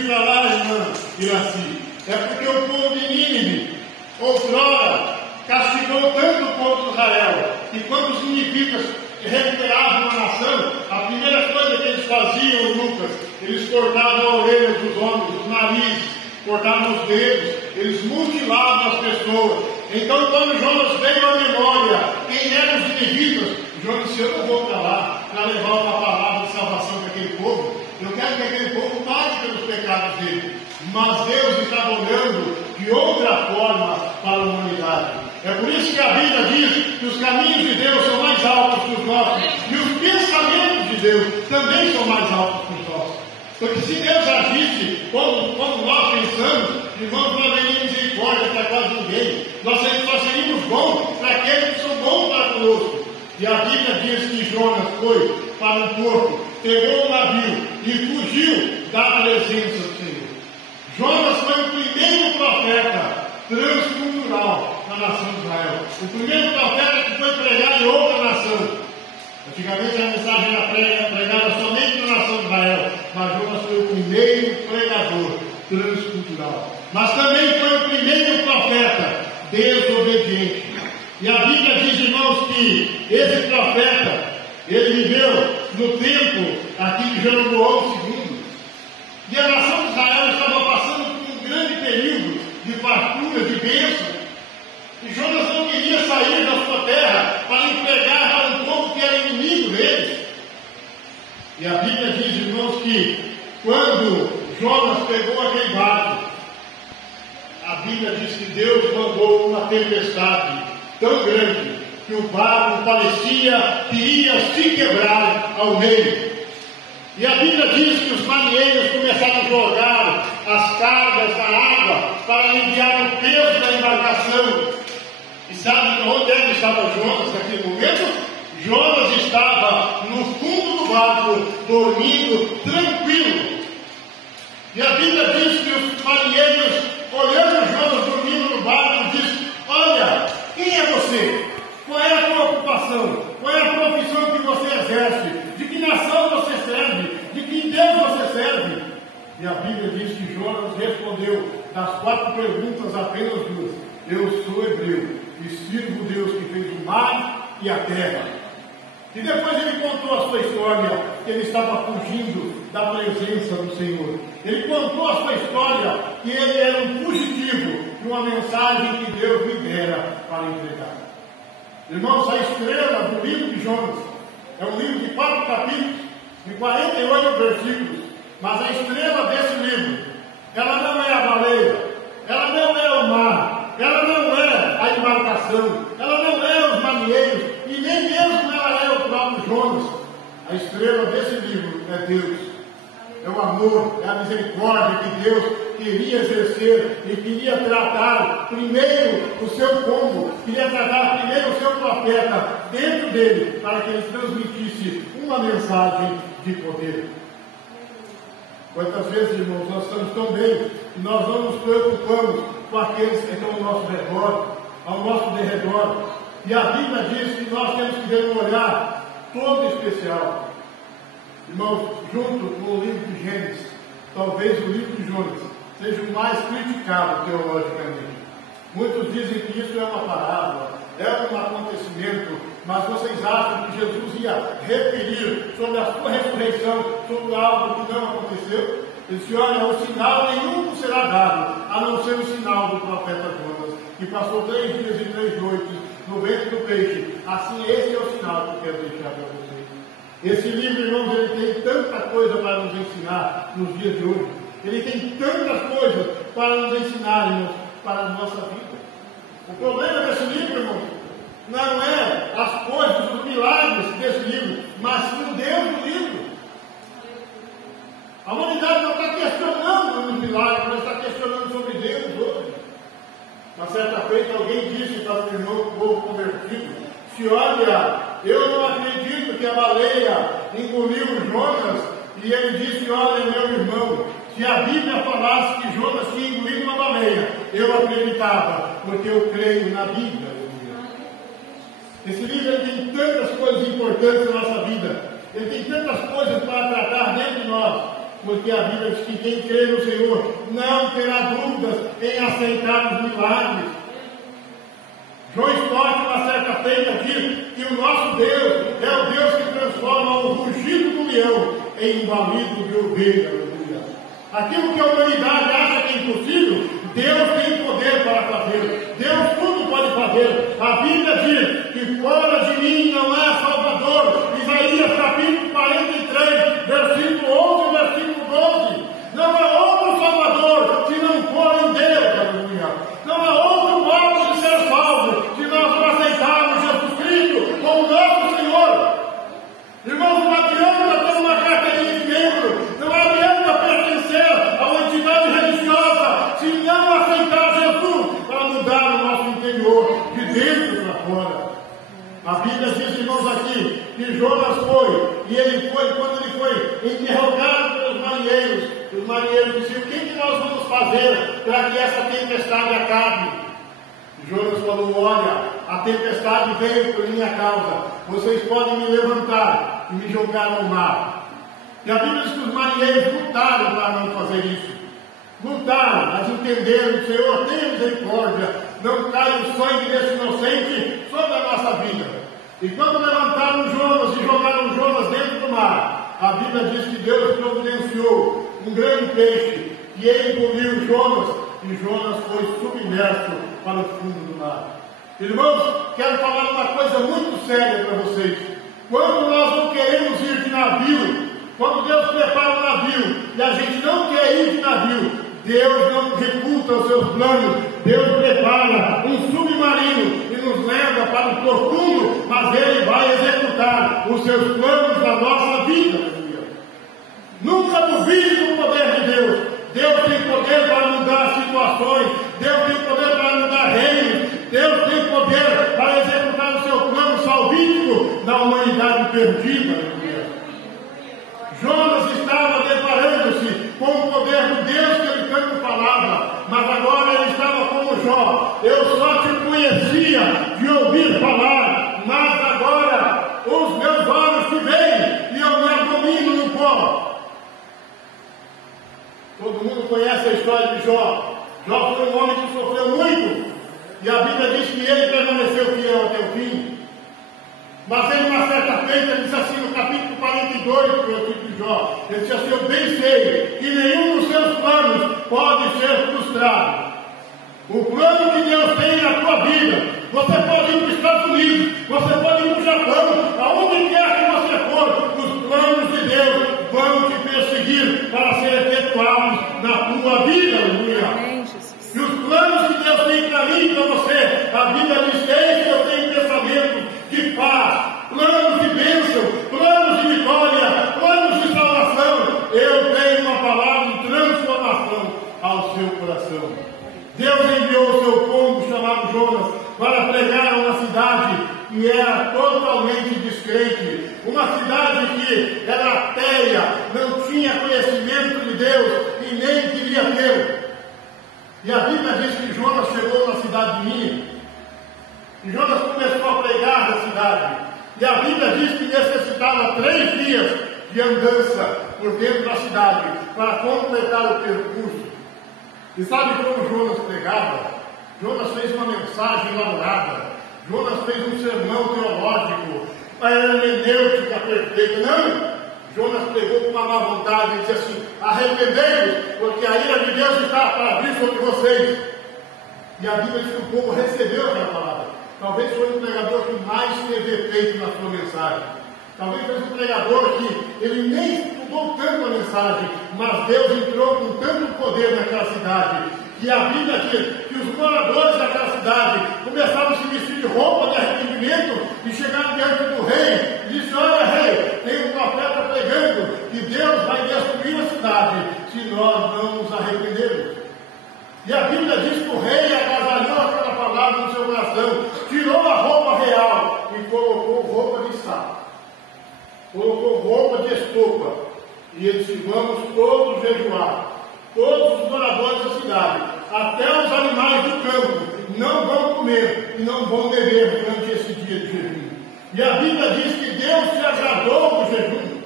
vir para lá, irmã Iraci, é porque o povo de Nínive, outrora, castigou tanto o povo de Israel, que quando os ninivitas recuperavam a nação, a primeira coisa que eles faziam, Lucas, eles cortavam a orelha dos homens, os narizes, cortavam os dedos, eles mutilavam as pessoas. Então, quando Jonas veio à memória quem eram os ninivitas, Jonas disse: eu não vou para lá para levar uma palavra de salvação para aquele povo. Eu quero que aquele povo pague pelos pecados dele. Mas Deus estava olhando de outra forma para a humanidade. É por isso que a Bíblia diz que os caminhos de Deus são mais altos que os nossos, e os pensamentos de Deus também são mais altos que os nossos. Porque se Deus agisse como nós pensamos, irmãos, não haveria misericórdia para quase ninguém. Nós seríamos bons para aqueles que são bons para conosco. E a Bíblia diz que Jonas foi para um porto, pegou um navio e fugiu da presença do Senhor. Jonas foi o primeiro profeta transcultural na nação de Israel. O primeiro profeta que foi pregar em outra nação. Antigamente a mensagem era pregada somente na nação de Israel, mas Jonas foi o primeiro pregador transcultural. Mas também foi o primeiro profeta desobediente. E a Bíblia diz, irmãos, que esse profeta, ele viveu no tempo aqui de Jeroboão II. E a nação de Israel estava passando por um grande período de fartura, de bênção. E Jonas não queria sair da sua terra para entregar para um povo que era inimigo dele. E a Bíblia diz, irmãos, que quando Jonas pegou aquele barco, a Bíblia diz que Deus mandou uma tempestade tão grande que o barco parecia que ia se quebrar ao meio. E a Bíblia diz que os marinheiros começaram a jogar as cargas na água para aliviar o peso da embarcação. E sabe onde é que estava Jonas naquele momento? Jonas estava no fundo do barco, dormindo tranquilo. E a Bíblia diz que os marinheiros, olhando Jonas dormindo no barco, diz: olha, quem é você? Qual é a tua ocupação? Qual é a profissão que você exerce? De que nação você serve? De que Deus você serve? E a Bíblia diz que Jonas respondeu das 4 perguntas apenas 2. Eu sou hebreu e sirvo o Deus que fez o mar e a terra. E depois ele contou a sua história, que ele estava fugindo da presença do Senhor. Ele contou a sua história, que ele era um fugitivo de uma mensagem que Deus me dera para entregar. Irmãos, a estrela do livro de Jonas é um livro de 4 capítulos, de 48 versículos, mas a estrela desse livro, ela não é a baleia, ela não é o mar, ela não é a embarcação, ela não é os marinheiros, e nem mesmo ela é o próprio Jonas. A estrela desse livro é Deus, é o amor, é a misericórdia que Deus queria exercer e queria tratar primeiro o seu povo, queria tratar primeiro o seu profeta dentro dele, para que ele transmitisse uma mensagem de poder. Quantas vezes, irmãos, nós estamos tão bem que nós não nos preocupamos com aqueles que estão ao nosso redor, ao nosso derredor. E a Bíblia diz que nós temos que ter um olhar todo especial. Irmãos, junto com o livro de Gênesis, talvez o livro de Jonas seja o mais criticado teologicamente. Muitos dizem que isso é uma parábola, é um acontecimento, mas vocês acham que Jesus ia referir sobre a sua ressurreição, sobre algo que não aconteceu? Ele disse: olha, o sinal nenhum será dado, a não ser o sinal do profeta Jonas, que passou 3 dias e 3 noites no ventre do peixe. Assim, esse é o sinal que eu quero deixar para vocês. Esse livro, irmãos, ele tem tanta coisa para nos ensinar nos dias de hoje. Ele tem tantas coisas para nos ensinar, irmãos, para a nossa vida. O problema desse livro, irmãos, não é as coisas, os milagres desse livro, mas sim o Deus do livro. A humanidade não está questionando os milagres, mas está questionando sobre Deus hoje. Uma certa feita, alguém disse para o irmão povo convertido: se olha, eu não acredito que a baleia engoliu Jonas. E ele disse: olha, meu irmão, se a Bíblia falasse que Jonas tinha engolido uma baleia, eu acreditava, porque eu creio na Bíblia. Esse livro tem tantas coisas importantes na nossa vida, ele tem tantas coisas para tratar dentro de nós. porque a Bíblia diz que quem crê no Senhor não terá dúvidas em aceitar os milagres. João Stott, uma certa feita, diz que o nosso Deus é o Deus que transforma o rugido do leão em um balido de ovelha. Aquilo que a humanidade acha que é impossível, Deus tem poder para fazer. Deus tudo pode fazer. A Bíblia diz que fora de mim não há Salvador. Isaías capítulo 43, versículo 11 e versículo 12. Não há outro Salvador se não for em Deus. Aleluia. Não há outro modo de ser salvo se nós não aceitarmos Jesus Cristo como nosso Senhor. Irmãos, não adianta ter uma carteirinha de membro, não adianta pertencer a uma entidade religiosa se não aceitar Jesus para mudar o nosso interior, de dentro para fora. A Bíblia diz, irmãos, aqui, que Jonas foi, e ele foi, quando ele foi interrogado pelos marinheiros, os marinheiros diziam: o que nós vamos fazer para que essa tempestade acabe? Jonas falou: olha, a tempestade veio por minha causa, vocês podem me levantar e me jogar ao mar. E a Bíblia diz que os marinheiros lutaram para não fazer isso. Lutaram, mas entenderam: Senhor, tenha misericórdia, não caia o sangue desse inocente sobre a nossa vida. E quando levantaram Jonas e jogaram Jonas dentro do mar, a Bíblia diz que Deus providenciou um grande peixe, e ele engoliu Jonas, e Jonas foi submerso para o fundo do mar. Irmãos, quero falar uma coisa muito séria para vocês. Quando nós não queremos ir de navio, quando Deus prepara um navio e a gente não quer ir de navio, Deus não executa os seus planos. Deus prepara um submarino e nos leva para o profundo, mas Ele vai executar os seus planos na nossa vida. Nunca duvide do poder de Deus. Deus tem poder para mudar situações, Deus tem poder para mudar reinos, Deus tem poder para executar o seu plano salvífico na humanidade perdida. Jonas estava deparando-se com o poder do Deus que ele tanto falava, mas agora ele estava como Jó: eu só te conhecia de ouvir falar, mas agora os meus olhos te veem e eu me abomino no pó. Todo mundo conhece a história de Jó. Jó foi um homem que sofreu muito, e a Bíblia diz que ele permaneceu fiel até o fim. Mas em uma certa feita, ele disse assim no capítulo 42 do livro de Jó, ele disse assim: eu bem sei que nenhum dos seus planos pode ser frustrado. O plano que Deus tem na tua vida, você pode ir para os Estados Unidos, você pode ir para o Japão, aonde quer que você for, os planos de Deus vão te perseguir para serem efetuados na tua vida. Aleluia. E os planos que Deus tem para mim e para você, a Bíblia diz que eu tenho pensamento de paz, planos de bênção, planos de vitória, planos de salvação. Eu tenho uma palavra de transformação ao seu coração. Deus enviou o seu povo chamado Jonas para pregar a uma cidade que era totalmente descrente, uma cidade que era ateia, não tinha conhecimento de Deus e nem queria ter. E a Bíblia diz que Jonas chegou na cidade de Nínive, e Jonas começou a pregar na cidade, e a Bíblia diz que necessitava 3 dias de andança por dentro da cidade para completar o percurso. E sabe como Jonas pregava? Jonas fez uma mensagem elaborada, Jonas fez um sermão teológico, a hermenêutica perfeita. Não! Jonas pregou com uma má vontade e disse assim: arrependei-vos, porque a ira de Deus está para vir sobre vocês. E a Bíblia diz que o povo recebeu aquela palavra. Talvez foi o pregador que mais teve efeito na sua mensagem. Talvez foi um pregador que ele nem estudou tanto a mensagem, mas Deus entrou com tanto poder naquela cidade, que a Bíblia diz que os moradores daquela cidade começaram a se vestir de roupa de arrependimento e chegaram diante do rei e disseram: olha, rei, tem um profeta pregando que Deus vai destruir a cidade se nós não nos arrependermos. E a Bíblia diz que o rei agasalhou aquela palavra no seu coração, tirou a roupa real e colocou roupa de saco, colocou roupa de estopa, e ele disse: vamos todos jejuar, todos os moradores da cidade, até os animais do campo, não vão comer e não vão beber durante esse dia de jejum. E a Bíblia diz que Deus se agradou do jejum.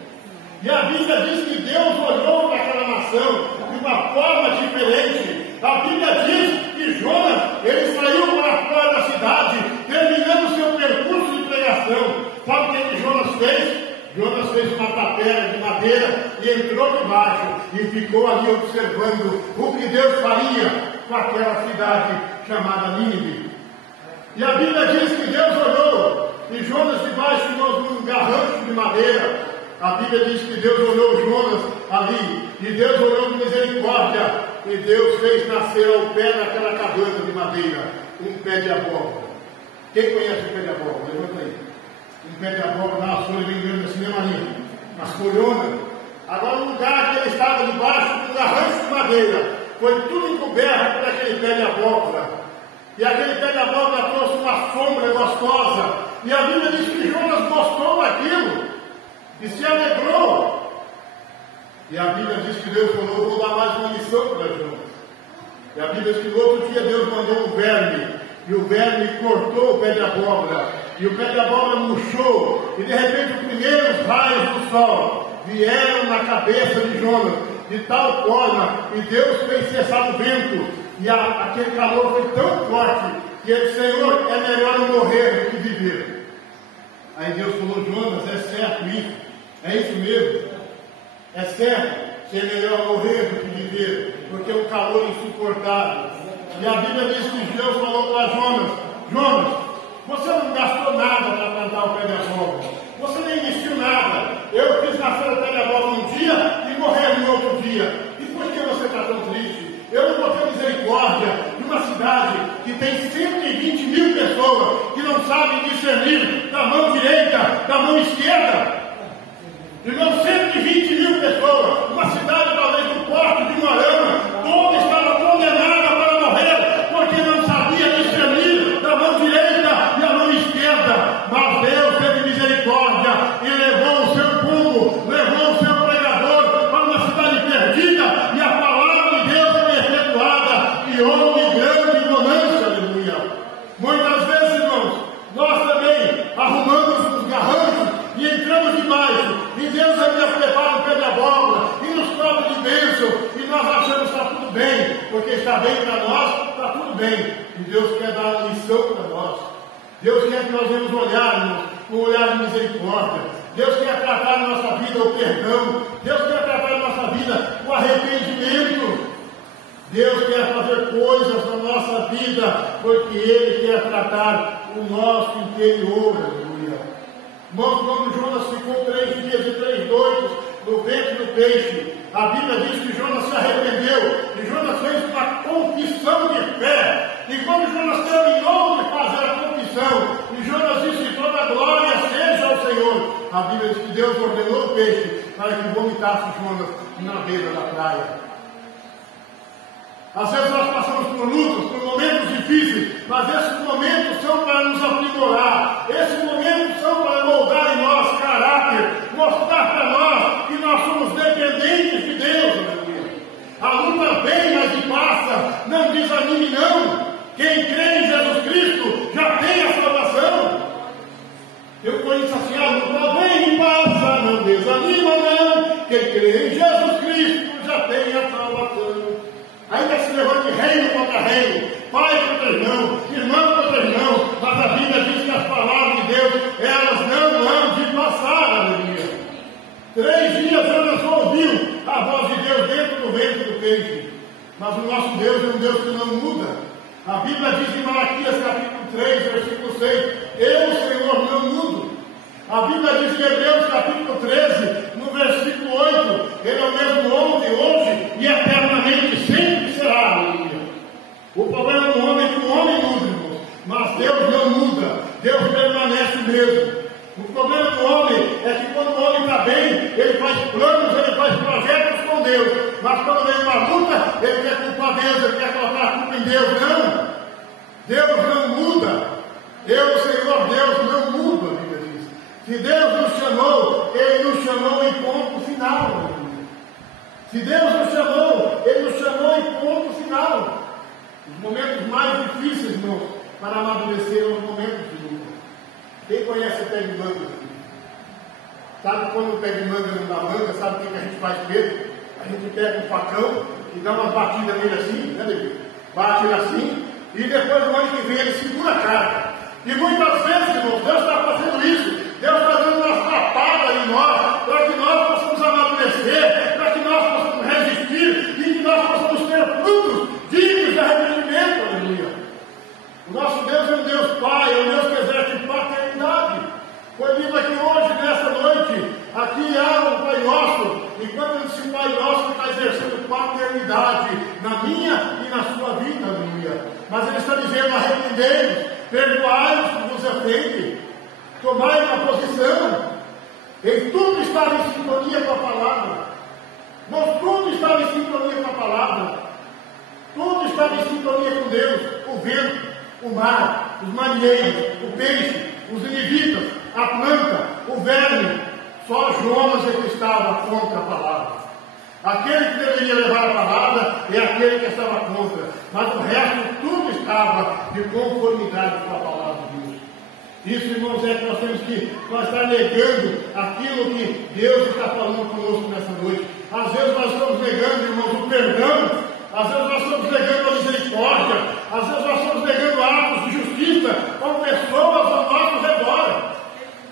E a Bíblia diz que Deus olhou para aquela nação de uma forma diferente. A Bíblia diz que Jonas, ele saiu para fora da cidade, terminando seu percurso de pregação. Sabe o que Jonas fez? Jonas fez uma tapera de madeira e entrou debaixo e ficou ali observando o que Deus faria com aquela cidade chamada Nínive. E a Bíblia diz que Deus olhou e Jonas debaixo de um garrancho de madeira. A Bíblia diz que Deus olhou Jonas ali e Deus olhou com misericórdia e Deus fez nascer ao pé daquela cabana de madeira um pé de abóbora. Quem conhece o pé de abóbora? Levanta aí. Um pé de abóbora, na folha bem grande assim, né, Marinha? Umas folhonas. Agora o lugar que ele estava debaixo de um garrancho de madeira foi tudo encoberto por aquele pé de abóbora. E aquele pé de abóbora trouxe uma sombra gostosa. E a Bíblia diz que Jonas gostou daquilo e se alegrou. E a Bíblia diz que Deus falou: vou dar mais uma lição para Jonas. E a Bíblia diz que no outro dia Deus mandou um verme. E o verme cortou o pé de abóbora. E o pé de abóbora murchou. E de repente os primeiros raios do sol vieram na cabeça de Jonas. De tal forma que Deus fez cessar o vento. E aquele calor foi tão forte que ele disse: Senhor, é melhor eu morrer do que viver. Aí Deus falou: Jonas, é certo isso? É isso mesmo? É certo que é melhor morrer do que viver, porque é um calor insuportável. E a Bíblia diz que Deus falou para Jonas: Jonas, você não gastou nada para plantar o pé de abóbora, você nem investiu nada. Eu fiz nascer o pé de abóbora um dia e morrer no outro dia. E por que você está tão triste? Eu não vou ter misericórdia de uma cidade que tem 120 mil pessoas que não sabem discernir da mão direita, da mão esquerda. Irmão, 120 mil pessoas, uma cidade talvez do porte de Moarama, toda estava condenada para morrer, porque não sabia discernir da mão direita e a mão esquerda. Mas Deus teve misericórdia e levou o seu povo, levou o seu pregador para uma cidade perdida, e a palavra de Deus foi efetuada, e houve grande bonança, aleluia. Muitas vezes, irmãos, nós também arrumamos os garranchos e entramos debaixo, e Deus ainda prepara um pé de abóbora e nos cobre de bênção, e nós achamos que está tudo bem, porque está bem para nós, está tudo bem. E Deus quer dar uma lição para nós. Deus quer que nós venhamos olharmos com um olhar de misericórdia. Deus quer tratar na nossa vida o perdão. Deus quer tratar na nossa vida o arrependimento. Deus quer fazer coisas na nossa vida, porque Ele quer tratar o nosso interior, aleluia. Irmãos, quando Jonas ficou 3 dias e 3 noites no ventre do peixe, a Bíblia diz que Jonas se arrependeu, e Jonas fez uma confissão de fé. E quando Jonas terminou de fazer a confissão, e Jonas disse: toda a glória seja ao Senhor, a Bíblia diz que Deus ordenou o peixe para que vomitasse Jonas na beira da praia. Às vezes nós passamos por lutas, por momentos difíceis, mas esses momentos são para nos aprimorar, esses momentos são para moldar em nós caráter, mostrar para nós que nós somos dependentes de Deus, aleluia. A luta vem, mas e passa, não desanime não. Quem crê em Jesus Cristo já tem a salvação. Eu conheço assim: a luta vem e passa, não desanima não. Quem crê em Jesus Cristo já tem a salvação. Ainda se levanta de reino contra reino, pai contra irmão, irmão contra irmão, mas a Bíblia diz que as palavras de Deus, elas não hão de passar, aleluia. 3 dias Jonas ouviu a voz de Deus dentro do ventre do peixe, mas o nosso Deus é um Deus que não muda. A Bíblia diz em Malaquias capítulo 3, versículo 6, eu, Senhor, não mudo. A Bíblia diz em Hebreus capítulo 13, no versículo 8, Ele é o mesmo ontem, hoje e eternamente, sempre será, aleluia. O problema do homem é que o homem muda, irmãos, mas Deus não muda, Deus permanece o mesmo. O problema do homem é que quando o homem está bem, ele faz planos, ele faz projetos com Deus, mas quando vem uma luta, ele quer culpar Deus, ele quer colocar a culpa em Deus. Não, Deus não muda. Eu, Senhor Deus, não mudo, a Bíblia diz. Se Deus nos chamou, Ele nos chamou em ponto final. Se Deus nos chamou, Ele nos chamou em ponto final. Os momentos mais difíceis, irmãos, para amadurecer os momentos de luta. Quem conhece o pé de manga? Sabe quando pega de manga não dá manga? Sabe o que a gente faz com ele? A gente pega um facão e dá umas batidas nele assim, né, David? Bate ele assim, e depois no ano que vem ele segura a carga. E muitas vezes, irmãos, Deus está fazendo isso. Deus está dando uma tapada em nós, para que nós possamos amadurecer, para que nós possamos resistir e que nós possamos ter frutos dignos de arrependimento. Aleluia. O nosso Deus é um Deus Pai, é um Deus que exerce paternidade. Foi lido aqui hoje, nessa noite, aqui há um Pai Nosso, e quando esse Pai Nosso está exercendo paternidade na minha e na sua vida, aleluia. Mas Ele está dizendo: arrependei-vos, perdoai-vos que vos ofende, tomai uma posição. Ele tudo estava em sintonia com a palavra. Nós tudo estava em sintonia com a palavra. Tudo estava em sintonia com Deus. O vento, o mar, os marinheiros, o peixe, os ninivitas, a planta, o verme. Só Jonas é que estava contra a palavra. Aquele que deveria levar a palavra é aquele que estava contra. Mas o resto tudo estava de conformidade com a palavra de Deus. Isso, irmãos, é que nós temos que estar negando aquilo que Deus está falando conosco nessa noite. Às vezes nós estamos negando, irmãos, o perdão. Às vezes nós estamos negando a misericórdia. Às vezes nós estamos negando atos de justiça com pessoas ao nosso redor.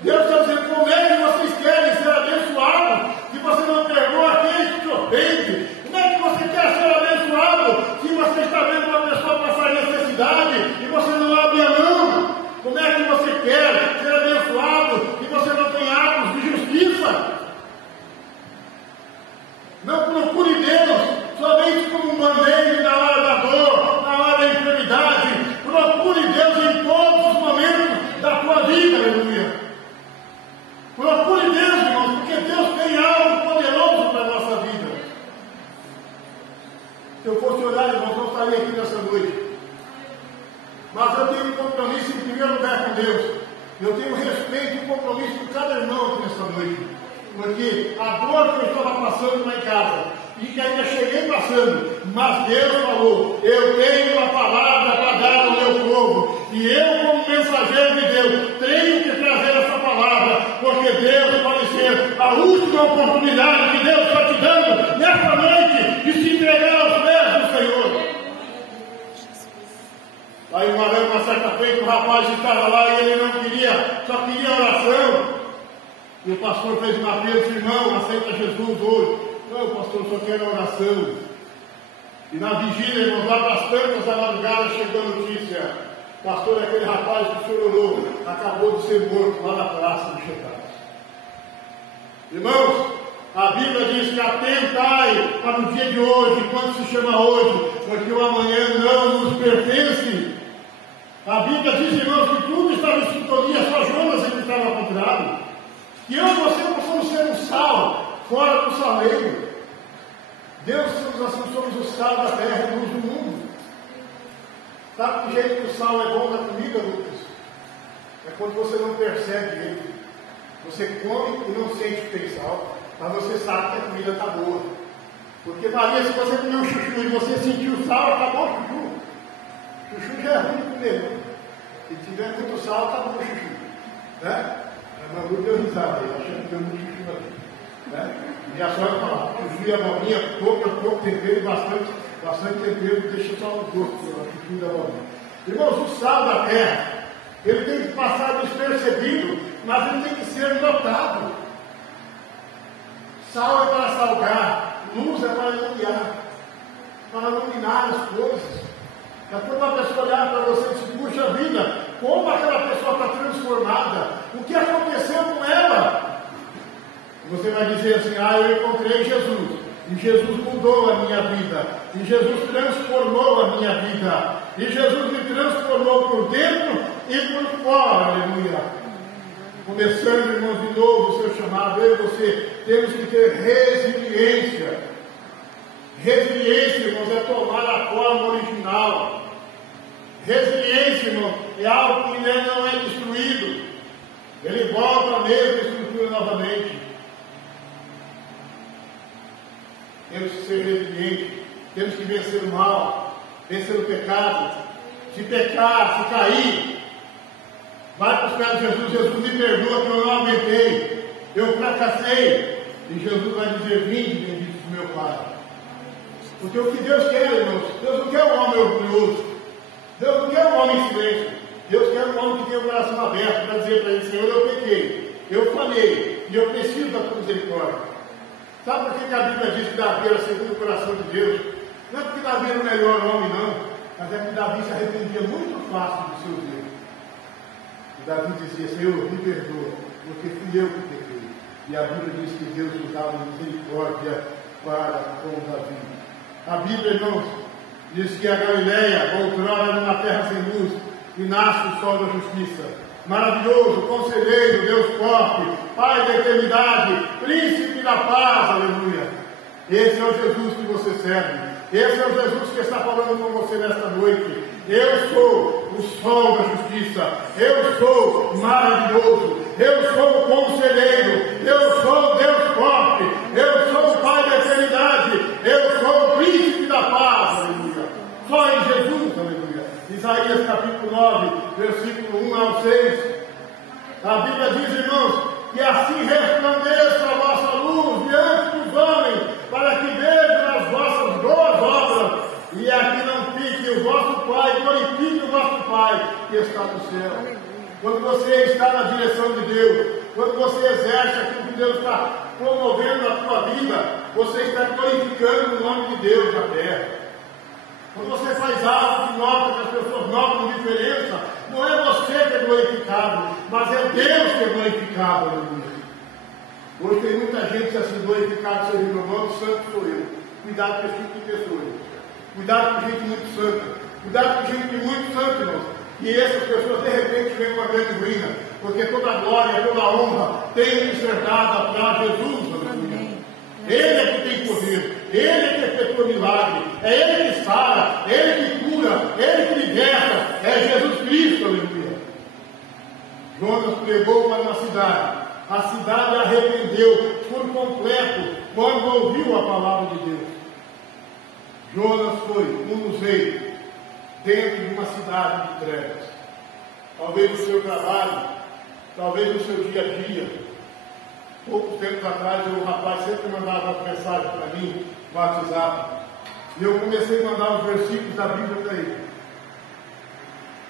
Deus está dizendo: como é que vocês querem ser abençoados se você não perdoa aquele que te ofende? Como é que você quer ser abençoado se você está vendo uma pessoa passar necessidade e você não abre a mão? Como é que você quer ser abençoado se você não tem atos de justiça? Não procure Deus somente como um band-aid na hora da dor, na hora da enfermidade. Procure Deus em todos os momentos da tua vida, aleluia. Procure Deus, irmãos, porque Deus tem algo poderoso para a nossa vida. Se eu fosse orar, irmãos, eu estaria aqui nessa noite. Mas eu tenho um compromisso em primeiro lugar com Deus. Eu tenho respeito e compromisso com cada irmão aqui nessa noite. Porque a dor que eu estava passando lá em casa, e que ainda cheguei passando, mas Deus falou: eu tenho uma palavra para dar ao meu povo. E eu, como mensageiro de Deus, tenho que trazer essa palavra, porque Deus pode ser a última oportunidade que Deus está te dando nessa noite de se entregar aos pés do Senhor. Aí uma certa feita, o rapaz estava lá e ele não queria, só queria oração. E o pastor fez uma apelo: irmão, aceita Jesus hoje. Não, pastor, só quero oração. E na vigília, irmãos, lá das tantas da madrugada, chegou a notícia: pastor, é aquele rapaz que o senhor orou, acabou de ser morto lá na praça de Chegados. Irmãos, a Bíblia diz que atentai para o dia de hoje, quando se chama hoje, porque o amanhã não nos pertence. A Bíblia diz, irmãos, que tudo estava em sintonia, só Jonas ele estava contrário. Que eu e você possamos ser um sal fora do saleiro. Deus, somos o sal da terra e luz do mundo. Sabe que jeito que o sal é bom na comida, Lucas? É quando você não percebe ele. Você come e não sente que tem sal, mas você sabe que a comida está boa. Porque, Maria, se você comer um chuchu e você sentiu o sal, acabou o chuchu. Chuchu já é ruim de comer. Se tiver muito sal, acabou o chuchu. Né? A Manu deu risada aí, achando que deu muito chuchu aqui. Né? E a senhora fala: chuchu e abobrinha, pouco tempero e bastante tempero, deixa só no gosto, o chuchu da abobrinha. Irmãos, o sal da terra, ele tem que passar despercebido, mas ele tem que ser notado. Sal é para salgar, luz é para iluminar as coisas. É quando uma pessoa olhar para você e diz: puxa vida, como aquela pessoa está transformada, o que aconteceu com ela? Você vai dizer assim: eu encontrei Jesus, e Jesus mudou a minha vida, e Jesus transformou a minha vida, e Jesus me transformou por dentro e por fora, aleluia. Começando, irmãos, de novo o seu chamado, eu e você temos que ter resiliência. Resiliência, irmãos, é tomar a forma original. Resiliência, irmão, é algo que não é destruído. Ele volta à mesma estrutura novamente. Temos que ser resilientes. Temos que vencer o mal, vencer o pecado. Se pecar, se cair, vai para os pés de Jesus: Jesus, me perdoa que eu não aguentei. eu fracassei. E Jesus vai dizer: vinde, bendito do meu Pai. Porque o que Deus quer, irmãos, Deus não quer um homem orgulhoso. Deus não quer um homem em silêncio. Deus quer um homem que tenha o coração aberto para dizer para ele: Senhor, eu pequei, eu falhei, e eu preciso da tua misericórdia. Sabe por que a Bíblia diz que Davi era segundo o coração de Deus? Não é porque Davi era o melhor homem, não, mas é que Davi se arrependia muito fácil dos seus erros. E Davi dizia: Senhor, me perdoa, porque fui eu que pequei. E a Bíblia diz que Deus usava misericórdia para com Davi. A Bíblia, irmãos, diz que a Galileia outrora era uma terra sem luz, e nasce o sol da justiça. Maravilhoso, conselheiro, Deus forte, Pai da eternidade, príncipe da paz, aleluia. Esse é o Jesus que você serve. Esse é o Jesus que está falando com você nesta noite. Eu sou o sol da justiça. Eu sou maravilhoso. Eu sou o conselheiro. Eu sou o Deus forte. Eu sou o Pai da eternidade. Eu sou o príncipe da paz, aleluia. Só em Jesus, aleluia. Isaías capítulo 9, versículo 1 ao 6. A Bíblia diz, irmãos, que assim resplandeça a vossa luz diante dos homens, para que vejam as vossas boas obras, e aqui não fique o vosso Pai, glorifique o vosso Pai que está no céu. Quando você está na direção de Deus, quando você exerce aquilo que Deus está promovendo na sua vida, você está glorificando o nome de Deus na terra. Quando você faz algo que nota, que as pessoas notam diferença, não é você que é glorificado, mas é Deus que é glorificado, aleluia. Hoje tem muita gente assim, glorificado, seja meu irmão, santo sou eu. Cuidado com esse tipo de pessoas. Cuidado com gente muito santa. Cuidado com gente muito santa, irmãos. E essas pessoas de repente vêm uma grande ruína, porque toda a glória, toda a honra tem que ser dada para Jesus, aleluia. Ele é que tem poder, Ele é que efetua milagre, é Ele que sara, Ele que cura, Ele que liberta, é Jesus Cristo, aleluia. Jonas pregou para uma cidade, a cidade arrependeu por completo quando ouviu a palavra de Deus. Jonas foi um dos reis dentro de uma cidade de trevas. Talvez no seu trabalho, talvez no seu dia a dia. Poucos tempos atrás, o rapaz sempre mandava uma mensagem para mim no WhatsApp. E eu comecei a mandar os versículos da Bíblia para ele.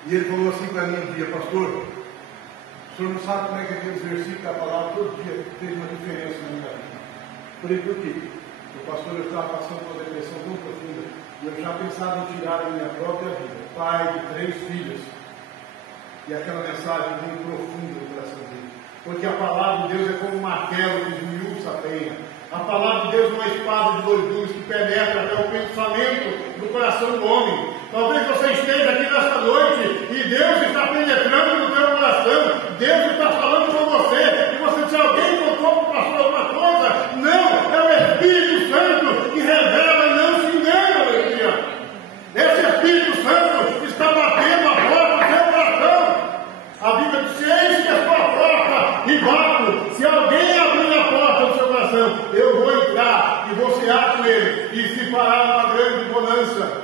E ele falou assim para mim um dia: pastor, o senhor não sabe como é que aqueles versículos da palavra todo dia fez uma diferença na minha vida. Falei: por quê? O pastor, eu estava passando por uma depressão tão profunda, e eu já pensava em tirar a minha própria vida. Pai de 3 filhas. E aquela mensagem veio profunda no coração dele. Porque a palavra de Deus é como um martelo que esmiuça a penha. A palavra de Deus é uma espada de 2 gumes que penetra até o pensamento do coração do homem. Talvez você esteja aqui nesta noite e Deus está penetrando no teu coração. Deus está falando com você. E você diz: alguém contou para o pastor alguma coisa? Não, é o Espírito Santo que revela e não se engana, aleluia. Esse Espírito Santo está batendo a porta do seu coração. A Bíblia diz: eis que a sua porta e bato. Se alguém abrir a porta do seu coração, eu vou entrar e vou cear com ele, e se fará uma grande bonança.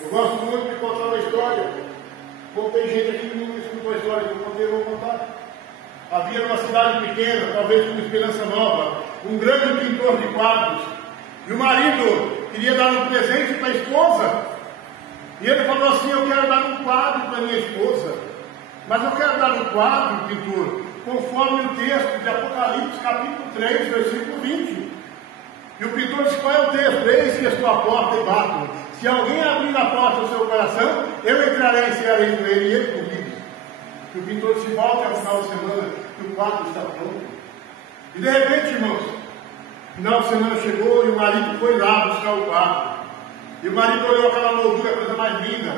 Eu gosto muito de contar uma história. Como tem gente aqui que nunca escutou a história que eu contei, eu vou contar. Havia numa cidade pequena, talvez com Esperança Nova, um grande pintor de quadros. E o marido queria dar um presente para a esposa. E ele falou assim: eu quero dar um quadro para minha esposa. Mas eu quero dar um quadro, pintor, conforme o texto de Apocalipse, capítulo 3, versículo 20. E o pintor disse: qual é o texto? Eis que estou à porta e bato. Se alguém abrir a porta do seu coração, eu entrarei e cearei com ele e ele comigo. E o pintor se volta ao final de semana, que o quadro está pronto. E de repente, irmãos, o final de semana chegou e o marido foi lá buscar o quadro. E o marido olhou aquela moldura, a coisa mais linda.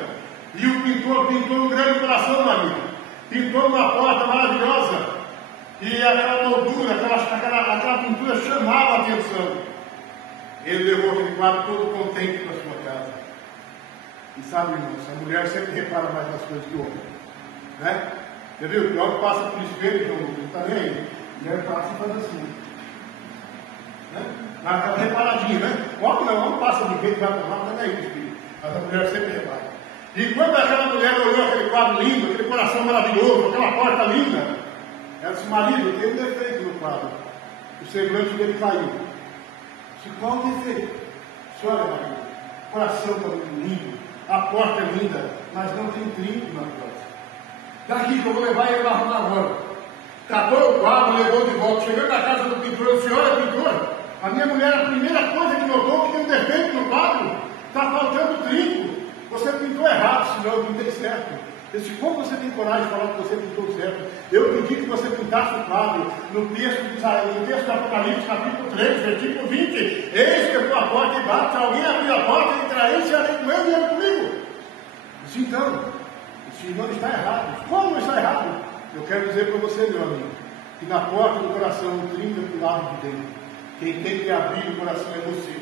E o pintor pintou um grande coração, marido. Pintou uma porta maravilhosa. E aquela moldura, aquela pintura chamava a atenção. Ele levou aquele quadro todo contente para sua casa. E sabe, irmãos, a mulher sempre repara mais nas coisas que o homem, né? Você viu? O homem passa por espelho, não está nem aí. A mulher passa e faz assim, né? Dá aquela reparadinha, né? O homem não, o homem passa de jeito, vai para lá, não está nem aí o espelho. Mas a mulher sempre repara. E quando aquela mulher olhou aquele quadro lindo, aquele coração maravilhoso, aquela porta linda, Ela disse: marido, tem um defeito no quadro. O semblante dele caiu. Disse: qual o defeito? Olha, marido, o coração está muito lindo, a porta é linda, mas não tem trinco na porta. Daqui que eu vou levar ele lá arrumar agora. Catou o quadro, levou de volta. Chegando na casa do pintor, eu disse: olha, pintor, a minha mulher, a primeira coisa que notou que tem um defeito no quadro, está faltando trinco. Você pintou errado, senão eu pintei certo. Eu disse: como você tem coragem de falar que você pintou certo? Eu pedi que você pintasse o quadro no texto do Apocalipse, capítulo 3, versículo 20. Eis que eu estou à porta e bato. Se alguém abrir a porta, entrarei, serei com ele e ele comigo. Eu disse: então, o senhor está errado. Como está errado? Eu quero dizer para você, meu amigo, que na porta do coração o trinco é para o lado de dentro. Quem tem que abrir o coração é você.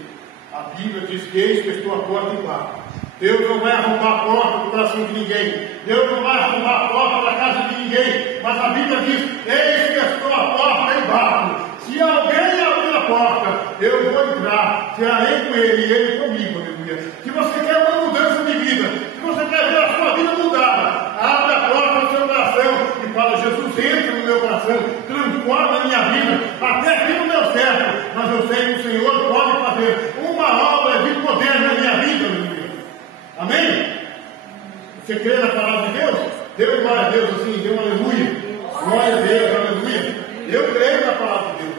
A Bíblia diz que eis que eu estou à porta e bato. Deus não vai arrombar a porta do coração de ninguém. Deus não vai arrombar a porta da casa de ninguém. Mas a Bíblia diz: eis que estou à porta e bato. Se alguém abrir a porta, eu vou entrar, serei com ele e ele comigo, aleluia. Se você quer uma mudança de vida, se você quer ver a sua vida mudada, abre a porta do seu coração e fala: Jesus, entra no meu coração, transforma a minha vida. Até aqui não deu certo, mas eu sei que o Senhor pode fazer uma obra de poder na minha vida, aleluia. Amém? Você crê na palavra de Deus? Dê glória a Deus assim, dê um aleluia. Glória a Deus, aleluia. Eu creio na palavra de Deus.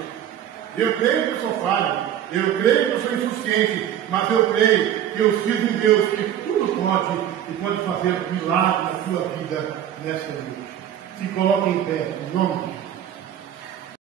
Eu creio que eu sou falho. Eu creio que eu sou insuficiente. Mas eu creio que eu sirvo um Deus que tudo pode e pode fazer milagre na sua vida nesta noite. Se coloque em pé, em nome de Jesus.